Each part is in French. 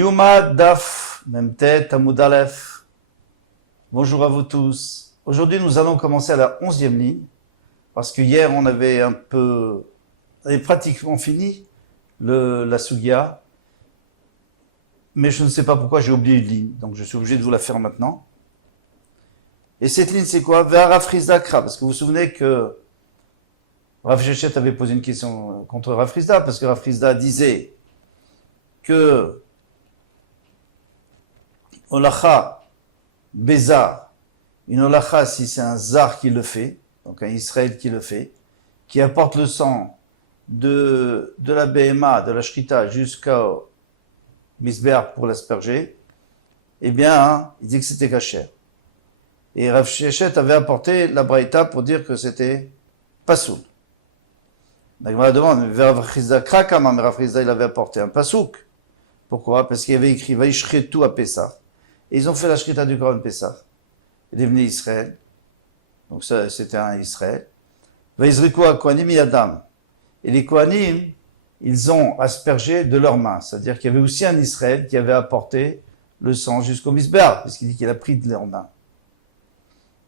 Yuma Daf, même tête, Amoud Aleph. Bonjour à vous tous. Aujourd'hui, nous allons commencer à la 11e ligne, parce que hier, on avait pratiquement fini la Sugya, mais je ne sais pas pourquoi j'ai oublié une ligne, donc je suis obligé de vous la faire maintenant. Et cette ligne, c'est quoi? Vers Rav Chizda Kra, parce que vous vous souvenez que Rav Shechet avait posé une question contre Rav Chizda, parce que Rav Chizda disait que Olacha, Bézar, une Olacha si c'est un Zar qui le fait, donc un Israël qui le fait, qui apporte le sang de la BMA, de la Shrita jusqu'au Misber pour l'asperger, eh bien, il dit que c'était kasher. Et Rav Shechet avait apporté la Braïta pour dire que c'était pasoul. Donc, on la demande, vers Rav Chizda Krakama, mais Rav Chizda, il avait apporté un pasouk. Pourquoi? Parce qu'il avait écrit Vaishretu à Pessah. Et ils ont fait la Shrita du Korban Pessah. Il est venu Israël. Donc ça, c'était un Israël. Vaizriku à Kohanim Yadam. Et les Kohanim, ils ont aspergé de leurs mains. C'est-à-dire qu'il y avait aussi un Israël qui avait apporté le sang jusqu'au Misber, puisqu'il dit qu'il a pris de leurs mains.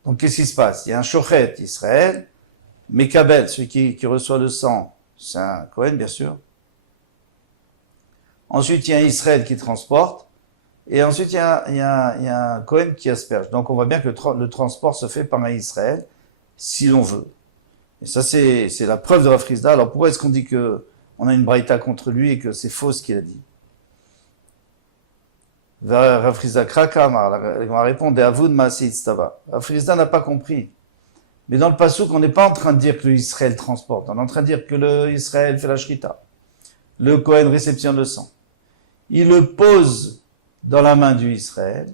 Donc qu'est-ce qui se passe? Il y a un Shochet Israël, Mekabel, celui qui reçoit le sang, c'est un Kohen, bien sûr. Ensuite, il y a un Israël qui transporte. Et ensuite, il y a un Kohen qui asperge. Donc, on voit bien que le transport se fait par un Israël, si l'on veut. Et ça, c'est la preuve de Rav Chizda. Alors, pourquoi est-ce qu'on dit qu'on a une braïta contre lui et que c'est faux ce qu'il a dit? Rav Chizda Krakama, on va répondre, Avud Maaseh Itztava. Rav Chizda n'a pas compris. Mais dans le passouk, on n'est pas en train de dire que l'Israël transporte. On est en train de dire que l'Israël fait la shrita. Le Kohen réceptionne le sang. Il le pose dans la main du Israël,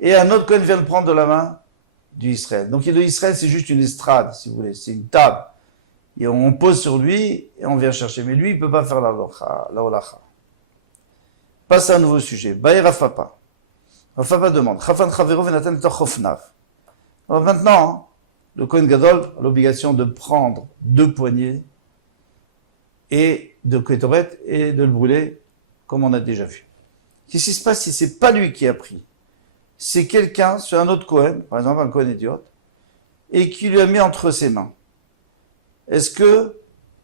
et un autre Kohen vient le prendre de la main du Israël. Donc le Israël, c'est juste une estrade, si vous voulez, c'est une table. Et on pose sur lui, et on vient chercher. Mais lui, il ne peut pas faire la holacha. Passe à un nouveau sujet. Baï Rafapa. Rafapa demande, Chafan Chavero Venatan Tochofnav. Alors maintenant, le Kohen Gadol a l'obligation de prendre 2 poignées, et de Ketoret, et de le brûler, comme on a déjà vu. Qu'est-ce qui se passe si c'est pas lui qui a pris? C'est quelqu'un, c'est un autre Kohen, par exemple un Kohen idiote, et qui lui a mis entre ses mains. Est-ce que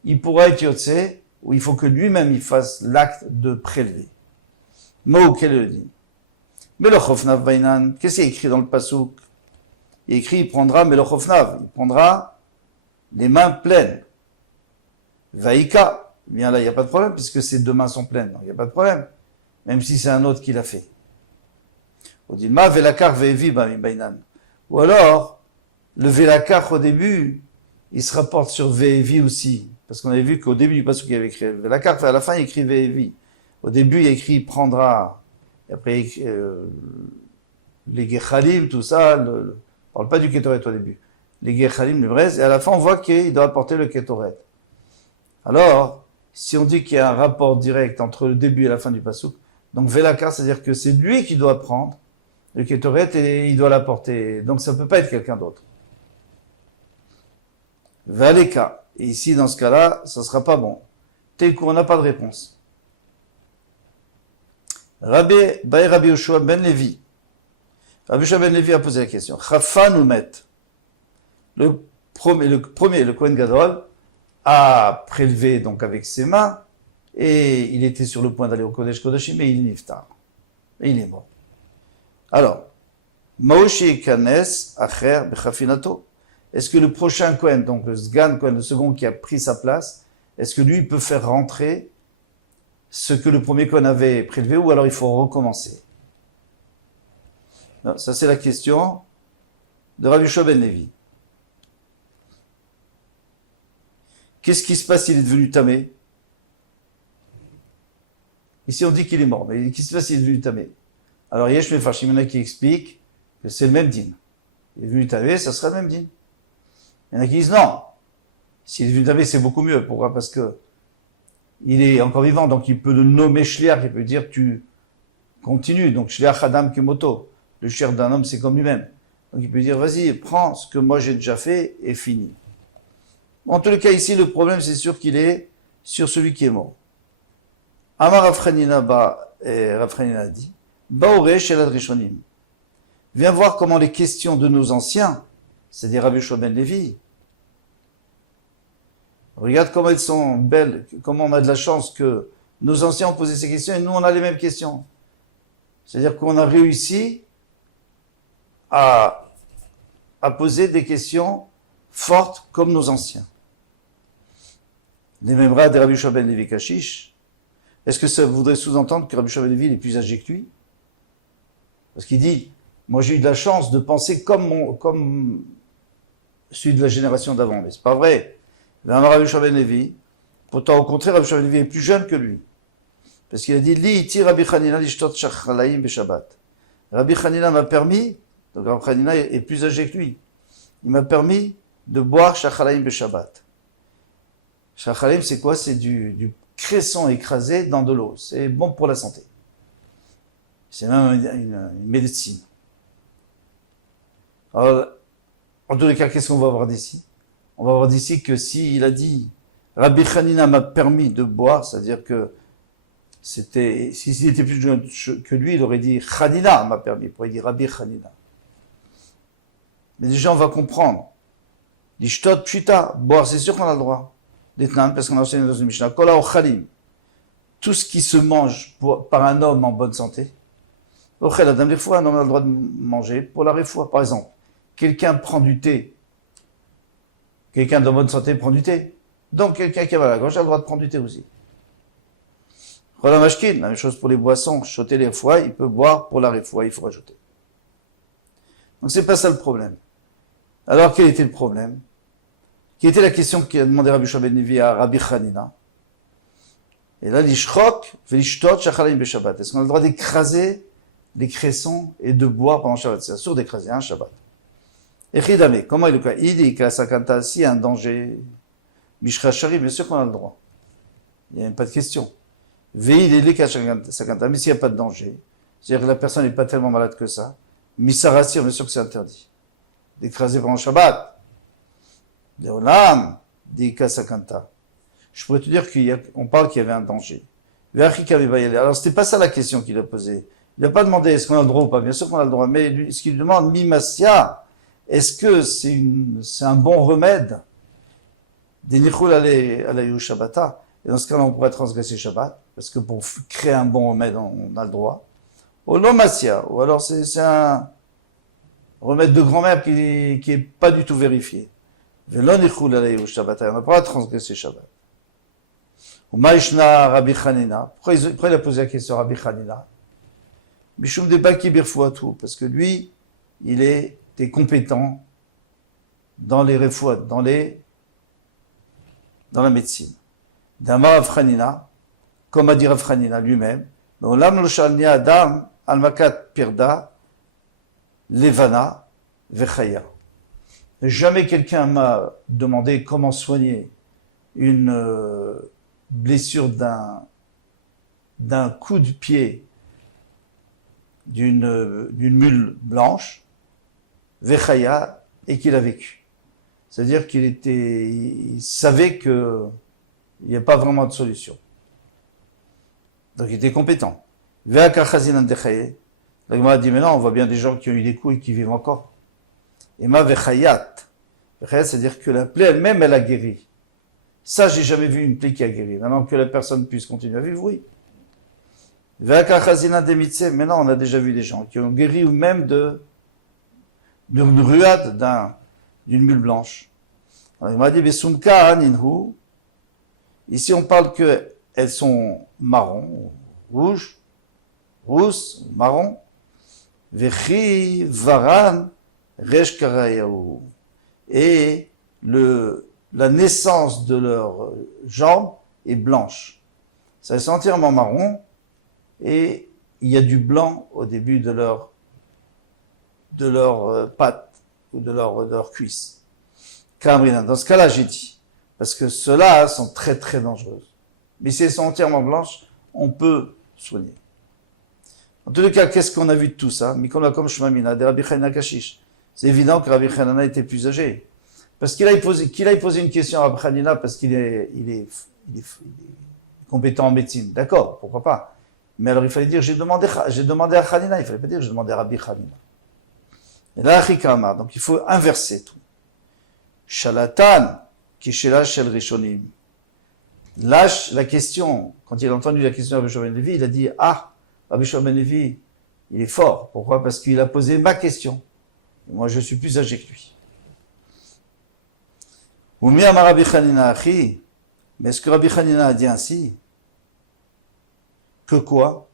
il pourra être Yotse, ou il faut que lui-même il fasse l'acte de prélever? Mo quel le dit? Melochofnav Bainan, qu'est-ce qu'il y a écrit dans le Passouk? Il écrit, il prendra Melochofnav, il prendra les mains pleines. Vaïka, bien là, il n'y a pas de problème, puisque ses 2 mains sont pleines, il n'y a pas de problème. Même si c'est un autre qui l'a fait. On dit, ma velakar ve'evi bainan. Ou alors, le velakar au début, il se rapporte sur ve'evi aussi. Parce qu'on avait vu qu'au début du passage, il y avait écrit velakar, à la fin, il écrit ve'evi. Au début, il écrit prendra. Et après, les gechalim, tout ça, on parle pas du ketoret au début. Les gechalim, le brez, et à la fin, on voit qu'il doit apporter le ketoret. Alors, si on dit qu'il y a un rapport direct entre le début et la fin du passouk, donc velakar, c'est-à-dire que c'est lui qui doit prendre le ketoret et il doit l'apporter. Donc ça ne peut pas être quelqu'un d'autre. Valeka. Et ici, dans ce cas-là, ça ne sera pas bon. Teikou, on n'a pas de réponse. Rabbi Yoshua ben Levi. Rabbi Yoshua ben Levi a posé la question. Chafan ou met. Le premier, le Kohen Gadol, a prélevé donc avec ses mains, et il était sur le point d'aller au Kodesh Kodashim, mais il est niftar. Et il est mort. Alors, Maoshi Kanes Acher Bechafinato. Est-ce que le prochain Kohen, donc le Sgan Kohen, le second qui a pris sa place, est-ce que lui peut faire rentrer ce que le premier Kohen avait prélevé, ou alors il faut recommencer? Non, ça c'est la question de Rabbi Yoshua ben Levi. Qu'est-ce qui se passe s'il est devenu tamé? Ici, on dit qu'il est mort, mais qu'est-ce qui se passe s'il est devenu tamé? Alors, Yesh Mefarshim, il y en a qui expliquent que c'est le même din. Il est devenu tamé, ça sera le même din. Il y en a qui disent non. S'il est devenu tamé, c'est beaucoup mieux. Pourquoi? Parce que il est encore vivant, donc il peut le nommer shliach, il peut dire tu continues. Donc, shliach adam kemoto. Le shliach d'un homme, c'est comme lui-même. Donc, il peut dire vas-y, prends ce que moi j'ai déjà fait et fini. En tout cas, ici, le problème, c'est sûr qu'il est sur celui qui est mort. Amar Afranina ba et Rav Hanina a dit, Baoré chez la Rishonim. Viens voir comment les questions de nos anciens, c'est-à-dire Rabbi Yoshua ben Levi, regarde comment elles sont belles, comment on a de la chance que nos anciens ont posé ces questions et nous on a les mêmes questions. C'est-à-dire qu'on a réussi à poser des questions fortes comme nos anciens. Les mêmes de Rabbi Yoshua ben Levi Kashish, est-ce que ça voudrait sous-entendre que Rabbi Yoshua ben Levi est plus âgé que lui? Parce qu'il dit, moi j'ai eu de la chance de penser comme celui de la génération d'avant, mais c'est pas vrai. Rabbi Yoshua ben Levi, pourtant au contraire, Rabbi Yoshua ben Levi est plus jeune que lui. Parce qu'il a dit, Li iti Rabbi Hanina lishtot shachalaim beshabbat. Rabbi Hanina m'a permis, donc Rabbi Hanina est plus âgé que lui, il m'a permis de boire shachalaim beshabbat. Shachalaim, c'est quoi? C'est du cresson écrasé dans de l'eau. C'est bon pour la santé. C'est même une médecine. Alors, en tous les cas, qu'est-ce qu'on va voir d'ici? On va voir d'ici que s'il a dit Rabbi Hanina m'a permis de boire, c'est-à-dire que s'il était plus jeune que lui, il aurait dit Hanina m'a permis, il pourrait dire Rabbi Hanina. Mais déjà, on va comprendre. L'ishtot pshita, boire, c'est sûr qu'on a le droit. D'Etnan, parce qu'on a enseigné dans une Mishnah, Kola Ochalim, tout ce qui se mange par un homme en bonne santé. Ochel Adam, des fois, un homme a le droit de manger pour la réfoua. Par exemple, quelqu'un prend du thé. Quelqu'un de bonne santé prend du thé. Donc, quelqu'un qui a mal à la gorge a le droit de prendre du thé aussi. Chola Mashkin, la même chose pour les boissons. Choter les réfoua, il peut boire pour la réfoua, il faut rajouter. Donc, c'est pas ça le problème. Alors, quel était le problème? Qui était la question qu'a demandé Rabbi Yoshua ben Levi à Rabbi Hanina. Et là, l'ishrok, velishtot, shachalaim beshabbat. Est-ce qu'on a le droit d'écraser les cressons et de boire pendant Shabbat? C'est sûr d'écraser un Shabbat. Et Chidame, comment il le fait? Il dit qu'à Sakanta, s'il y a un danger, Mishra Shari, bien sûr qu'on a le droit. Il n'y a même pas de question. Veil, il est qu'à Sakanta, mais s'il n'y a pas de danger, c'est-à-dire que la personne n'est pas tellement malade que ça, Misarasir, bien sûr que c'est interdit. D'écraser pendant Shabbat. De Olam, dit Kasakanta. Je pourrais te dire qu'on parle qu'il y avait un danger. Alors, c'était pas ça la question qu'il a posée. Il n'a pas demandé est-ce qu'on a le droit ou pas. Bien sûr qu'on a le droit. Mais lui, ce qu'il demande, Mimasya, est-ce que c'est un bon remède? Des nichul alayou shabbata. Et dans ce cas-là, on pourrait transgresser Shabbat. Parce que pour créer un bon remède, on a le droit. Ou l'omasya. Ou alors, c'est un remède de grand-mère qui est pas du tout vérifié. On n'a pas à transgresser Shabbat. Ou Maïshna Rabbi Hanina. Pourquoi il a posé la question à Rabbi Hanina? Bishum de Baki Birfouatou. Parce que lui, il était compétent dans les refouat, dans la médecine. D'Amar Rav Hanina, comme a dit Rav Hanina lui-même, Olam lo shalni Adam al makat pirda levana vechaya. Jamais quelqu'un m'a demandé comment soigner une blessure d'un coup de pied d'une mule blanche, vechaya, et qu'il a vécu. C'est-à-dire il savait qu'il n'y a pas vraiment de solution. Donc il était compétent. Ve'akachazinan dechaye. La Gemara dit, mais non, on voit bien des gens qui ont eu des coups et qui vivent encore. Et ma vechayat. Vechayat, c'est-à-dire que la plaie elle-même, elle a guéri. Ça, j'ai jamais vu une plaie qui a guéri. Maintenant que la personne puisse continuer à vivre, oui. Ve'akachazina demitse. Maintenant, on a déjà vu des gens qui ont guéri ou même d'une ruade d'une mule blanche. Alors, il m'a dit, Besumka aninhu. Ici, on parle qu'elles sont marron, rouges, rousses, marron. Vechi varan resh karayahu. Et la naissance de leurs jambes est blanche. Ça est entièrement marron et il y a du blanc au début de leur pattes ou de leur cuisse. Kamrina. Dans ce cas-là, j'ai dit, parce que ceux-là sont très très dangereuses. Mais si elles sont entièrement blanches, on peut soigner. En tous les cas, qu'est-ce qu'on a vu de tout ça? Mikola comme Shmamina, de Rabbi Hanina Kashish. C'est évident que Rabbi Hanina était plus âgé. Parce qu'il a posé une question à Rabbi Hanina parce qu'il est compétent en médecine. D'accord, pourquoi pas. Mais alors il fallait dire j'ai demandé à Hanina, il fallait pas dire j'ai demandé à Rabbi Hanina. Et là, Achikama, donc il faut inverser tout. Shalatan, Kishela Shel Rishonim. Lâche la question. Quand il a entendu la question de Rabbi Shimon ben Levi, il a dit ah, Rabbi Shimon ben Levi, il est fort. Pourquoi? Parce qu'il a posé ma question. Et moi, je suis plus âgé que lui. Umi amar Rabbi Hanina achi. Mais est-ce que Rabbi Hanina a dit ainsi? Que quoi?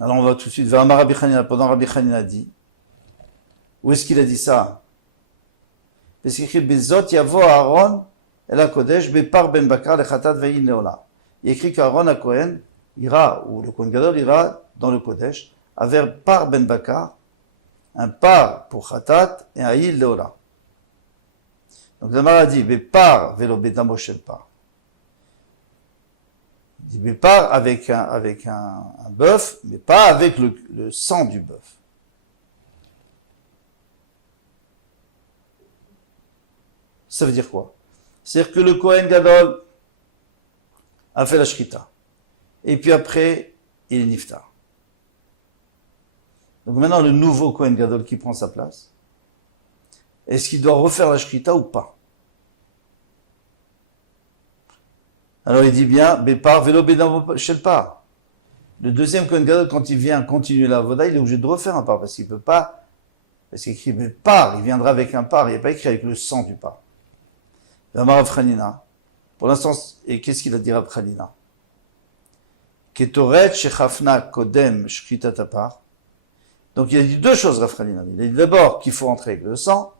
Alors on va tout de suite vers Amar Rabbi Hanina. Pendant Rabbi Hanina a dit. Où est-ce qu'il a dit ça? Parce qu'il écrit Bezot yavo Aaron el HaKodesh bepar ben bakar lechatat ve'in leola. Il écrit qu'Aaron à Cohen ira, ou le Kohen Gadol ira dans le Kodesh, avec par ben bakar, un par pour chatat et un il leola. Donc la Mara dit bepar velo bedamo shel par. Il dit bepar avec un bœuf, mais pas avec le sang du bœuf. Ça veut dire quoi? C'est-à-dire que le Kohen Gadol a fait la Shrita. Et puis après, il est Niftar. Donc maintenant, le nouveau Kohen Gadol qui prend sa place, est-ce qu'il doit refaire la Shrita ou pas? Alors il dit bien, Bepar velo bedam shel par. Le deuxième Kohen Gadol, quand il vient continuer la Voda, il est obligé de refaire un par, parce qu'il peut pas, parce qu'il écrit Bepar, il viendra avec un par, il n'est pas écrit avec le sang du par. Rav Hanina, pour l'instant, et qu'est-ce qu'il a dit Rav Hanina? Ketoret shechafna kodem shkritat apar. Donc il a dit deux choses Rav Hanina. Il a dit d'abord qu'il faut entrer avec le sang,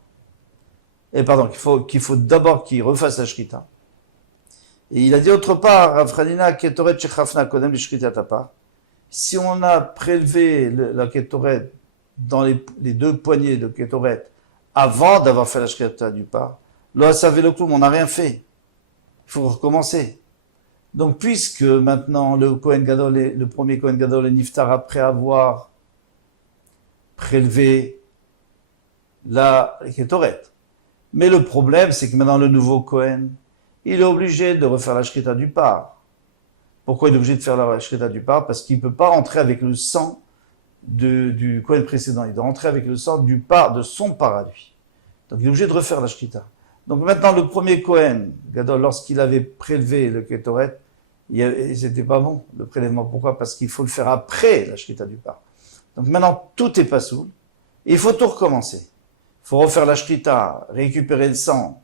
et pardon, qu'il faut d'abord qu'il refasse la shrita. Et il a dit autre part, Rav Hanina, Ketoret shechafna kodem shkritat apar. Si on a prélevé la Ketoret dans les deux poignées de Ketoret avant d'avoir fait la shrita du par, là, ça avait le clou, on n'a rien fait. Il faut recommencer. Donc, puisque maintenant le Kohen Gadol, le premier Kohen Gadol est Niftar après avoir prélevé la Ketoret. Mais le problème, c'est que maintenant le nouveau Kohen, il est obligé de refaire la Shrita du par. Pourquoi il est obligé de faire la Shrita du par? Parce qu'il ne peut pas rentrer avec le sang du Kohen précédent. Il doit rentrer avec le sang du par, de son par à lui. Donc, il est obligé de refaire la Shrita. Donc maintenant, le premier Kohen Gadol, lorsqu'il avait prélevé le Ketoret, c'était pas bon, le prélèvement. Pourquoi? Parce qu'il faut le faire après la Shrita du par. Donc maintenant, tout est pas soul. Et il faut tout recommencer. Il faut refaire la Shrita, récupérer le sang,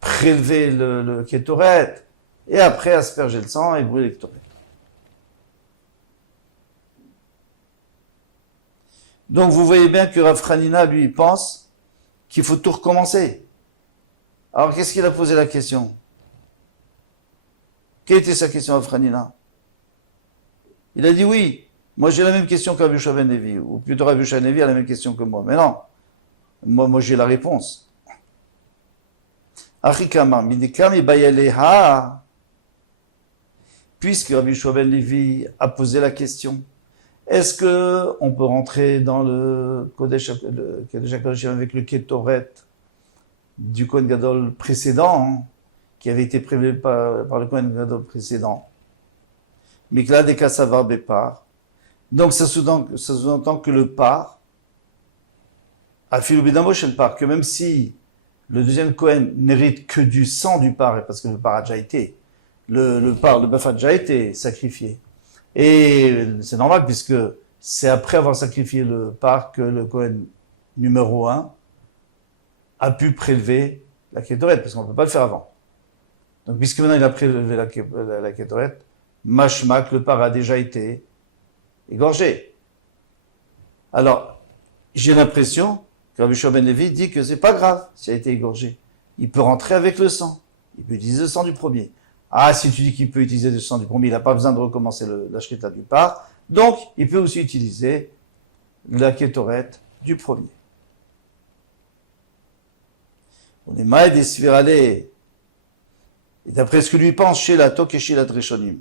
prélever le Ketoret, et après asperger le sang et brûler le Ketoret. Donc vous voyez bien que Rav Hanina, lui, il pense qu'il faut tout recommencer. Alors, qu'est-ce qu'il a posé la question? Quelle était sa question à Rav Hanina? Il a dit oui, moi j'ai la même question que Rabbi Shimon ben Levi, ou plutôt Rabbi Shimon ben Levi a la même question que moi. Mais non, moi j'ai la réponse. Achikama, midikami bayaleha. Puisque Rabbi Shimon ben Levi a posé la question, est-ce que on peut rentrer dans le Kodesh HaKodeshim avec le Ketoret du Kohen Gadol précédent, qui avait été prélevé par le Kohen Gadol précédent. Mikla de Kassavar Bepar. Donc ça sous-entend que le par, a filubidamo chez le par, que même si le deuxième Kohen n'hérite que du sang du par, parce que le par a déjà été, le bœuf a déjà été sacrifié. Et c'est normal puisque c'est après avoir sacrifié le par que le Kohen numéro 1 a pu prélever la Ketoret, parce qu'on ne peut pas le faire avant. Donc, puisque maintenant il a prélevé la Ketoret, mashmak, le par a déjà été égorgé. Alors, j'ai l'impression que Rabbi Shimon ben Levi dit que c'est pas grave s'il a été égorgé. Il peut rentrer avec le sang. Il peut utiliser le sang du premier. Ah, si tu dis qu'il peut utiliser le sang du premier, il n'a pas besoin de recommencer la shrita du par. Donc, il peut aussi utiliser la Ketoret du premier. On est maïd et sviralé. Et d'après ce que lui pense chez la Tok et chez la Treshonim.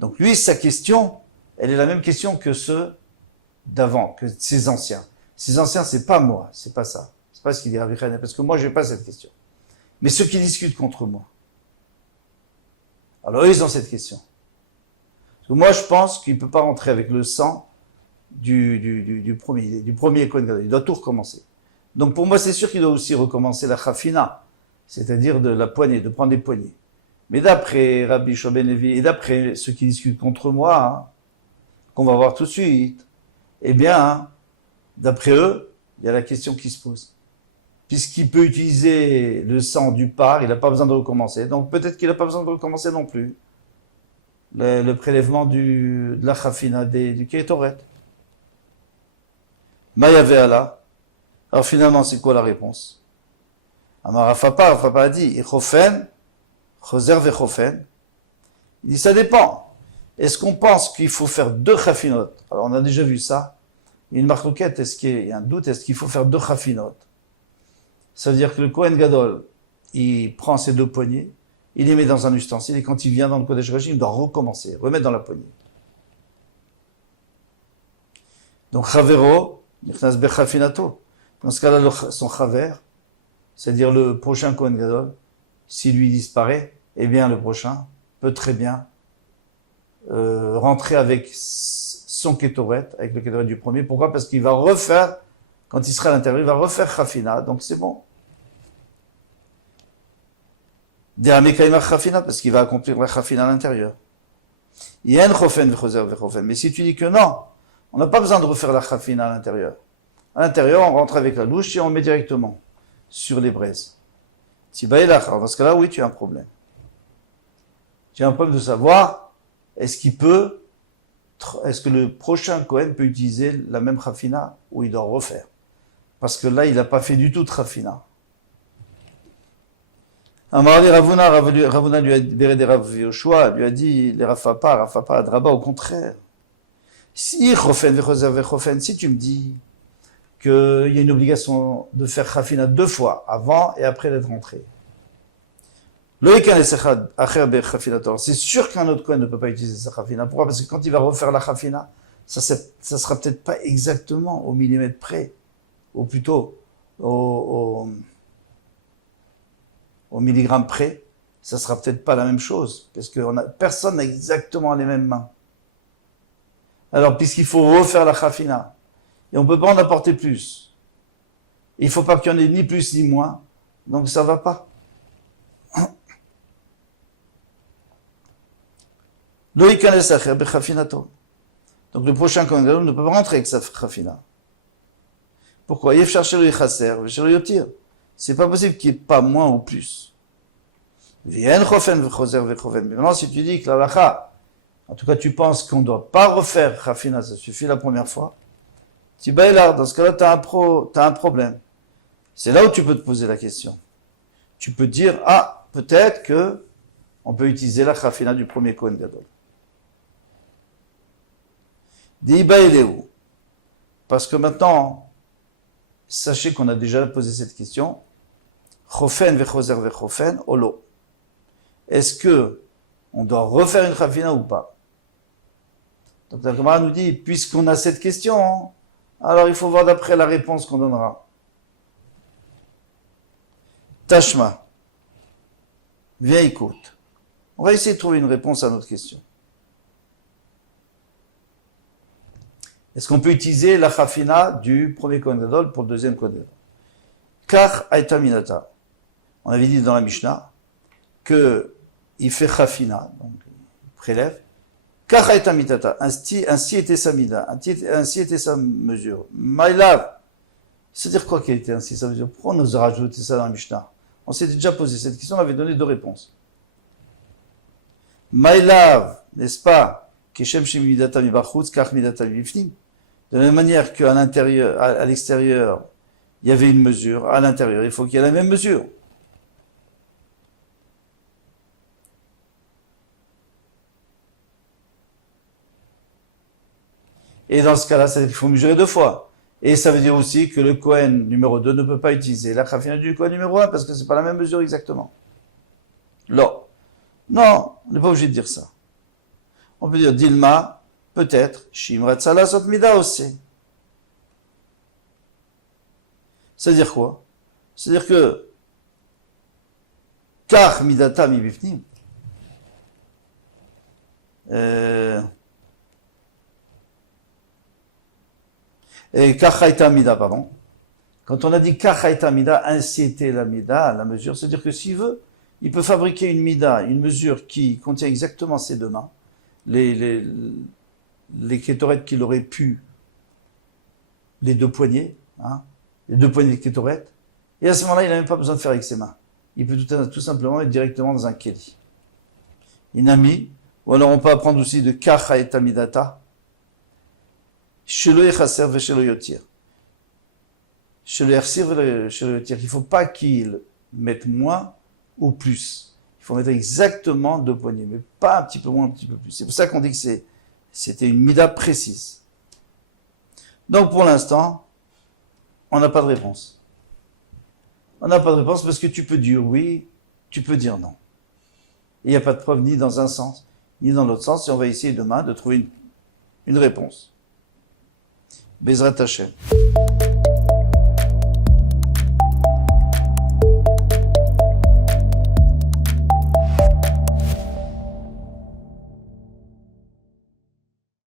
Donc lui, sa question, elle est la même question que ceux d'avant, que ses anciens. Ses anciens, c'est pas moi, c'est pas ça. C'est pas ce qu'il dit Rabbi Hanina, parce que moi, je n'ai pas cette question. Mais ceux qui discutent contre moi. Alors eux, ils ont cette question. Parce que moi, je pense qu'il ne peut pas rentrer avec le sang du premier Kohen Gadol. Il doit tout recommencer. Donc pour moi, c'est sûr qu'il doit aussi recommencer la chafina, c'est-à-dire de la poignée, de prendre les poignées. Mais d'après Rabbi Shoben Levi et d'après ceux qui discutent contre moi, hein, qu'on va voir tout de suite, eh bien, hein, d'après eux, il y a la question qui se pose. Puisqu'il peut utiliser le sang du part, il n'a pas besoin de recommencer. Donc peut-être qu'il n'a pas besoin de recommencer non plus. Le prélèvement de la chafina du kétoret. Mayave Allah. Alors finalement, c'est quoi la réponse? Amar Rafapa a dit, Ichofen, Choser vechofen. Il dit, ça dépend. Est-ce qu'on pense qu'il faut faire 2 chafinot? Alors on a déjà vu ça. Il y a une marcoquette, il y a un doute, est-ce qu'il faut faire 2 chafinot? Ça veut dire que le Kohen Gadol, il prend ses 2 poignées, il les met dans un ustensile, et quand il vient dans le Kodesh Régime, il doit recommencer, remettre dans la poignée. Donc, Chavero, Nichnas Bechafinato. Dans ce cas-là, son Chaver, c'est-à-dire le prochain Kohen Gadol, s'il lui disparaît, eh bien, le prochain peut très bien rentrer avec son Ketoret, avec le Ketoret du premier. Pourquoi? Parce qu'il va refaire, quand il sera à l'intérieur, il va refaire Chafina, donc c'est bon. Parce qu'il va accomplir la Chafina à l'intérieur. Mais si tu dis que non, on n'a pas besoin de refaire la Chafina à l'intérieur. À l'intérieur, on rentre avec la louche et on met directement sur les braises. Alors dans ce cas-là, oui, tu as un problème. Tu as un problème de savoir, est-ce que le prochain Kohen peut utiliser la même Chafina ou il doit refaire? Parce que là, il n'a pas fait du tout de Chafina. Amarli Ravuna lui a libéré Rav Yoshua, lui a dit, les Rafapa Adraba, au contraire. Si tu me dis qu'il y a une obligation de faire Chafina 2 fois, avant et après d'être rentré. C'est sûr qu'un autre Kohen ne peut pas utiliser sa Chafina. Pourquoi? Parce que quand il va refaire la Chafina, ça sera peut-être pas exactement au millimètre près, ou plutôt au milligramme près, ça sera peut-être pas la même chose, parce que personne n'a exactement les mêmes mains. Alors, puisqu'il faut refaire la Chafina, et on peut pas en apporter plus, il faut pas qu'il y en ait ni plus ni moins, donc ça va pas. Donc le prochain Kohen Gadol ne peut pas rentrer avec sa Chafina. Pourquoi? C'est pas possible qu'il n'y ait pas moins ou plus. Mais maintenant, si tu dis que la lacha, en tout cas tu penses qu'on ne doit pas refaire Chafina, ça suffit la première fois, dans ce cas-là, t'as un problème. C'est là où tu peux te poser la question. Tu peux dire, peut-être que on peut utiliser la Chafina du premier Kohen Gadol. Parce que maintenant, sachez qu'on a déjà posé cette question. Chofen vechoser vechofen, olo. Est-ce que on doit refaire une Chafina ou pas? Donc la Gemara nous dit, puisqu'on a cette question, alors il faut voir d'après la réponse qu'on donnera. Tashma. Viens, écoute. On va essayer de trouver une réponse à notre question. Est-ce qu'on peut utiliser la Chafina du premier Kohen Gadol pour le deuxième Kohen Gadol? Car Aïta Minata. On avait dit dans la Mishnah que il fait Chafina, donc il prélève. Car Aïta Mitata. Ainsi était sa mida, ainsi était sa mesure. Maïlav. C'est-à-dire quoi qu'il était ainsi sa mesure? Pourquoi on nous a rajouté ça dans la Mishnah? On s'était déjà posé cette question, on avait donné 2 réponses. Maïlav, n'est-ce pas? Keshem Shemidata Mibachutz, Kach Midata Mibifnim. De la même manière qu'à l'intérieur, à l'extérieur, il y avait une mesure, à l'intérieur, il faut qu'il y ait la même mesure. Et dans ce cas-là, ça veut dire qu'il faut mesurer 2 fois. Et ça veut dire aussi que le Kohen numéro 2 ne peut pas utiliser la Chafina du Kohen numéro 1 parce que c'est pas la même mesure exactement. Non, on n'est pas obligé de dire ça. On peut dire Dilma, peut-être, Shimrat Salasot Mida aussi. C'est-à-dire quoi? C'est-à-dire que Kach Midata Mibifnim, Et kachaita mida, pardon. Quand on a dit kachaita mida, ainsi était la mida, la mesure, c'est-à-dire que s'il veut, il peut fabriquer une mida, une mesure qui contient exactement ses deux mains, les kétorètes qu'il aurait pu, les deux poignets, hein, les deux poignets de kétorètes, et à ce moment-là, il n'a même pas besoin de faire avec ses mains. Il peut tout simplement être directement dans un kéli. Inami, ou alors on peut apprendre aussi de kachaita midata, shelo yechaser veshelo yotir. Shelo yechaser veshelo yotir. Il ne faut pas qu'il mette moins ou plus. Il faut mettre exactement deux poignées, mais pas un petit peu moins, un petit peu plus. C'est pour ça qu'on dit que c'était une mida précise. Donc pour l'instant, on n'a pas de réponse. On n'a pas de réponse parce que tu peux dire oui, tu peux dire non. Il n'y a pas de preuve ni dans un sens, ni dans l'autre sens, et on va essayer demain de trouver une réponse. Bezrat Hashem.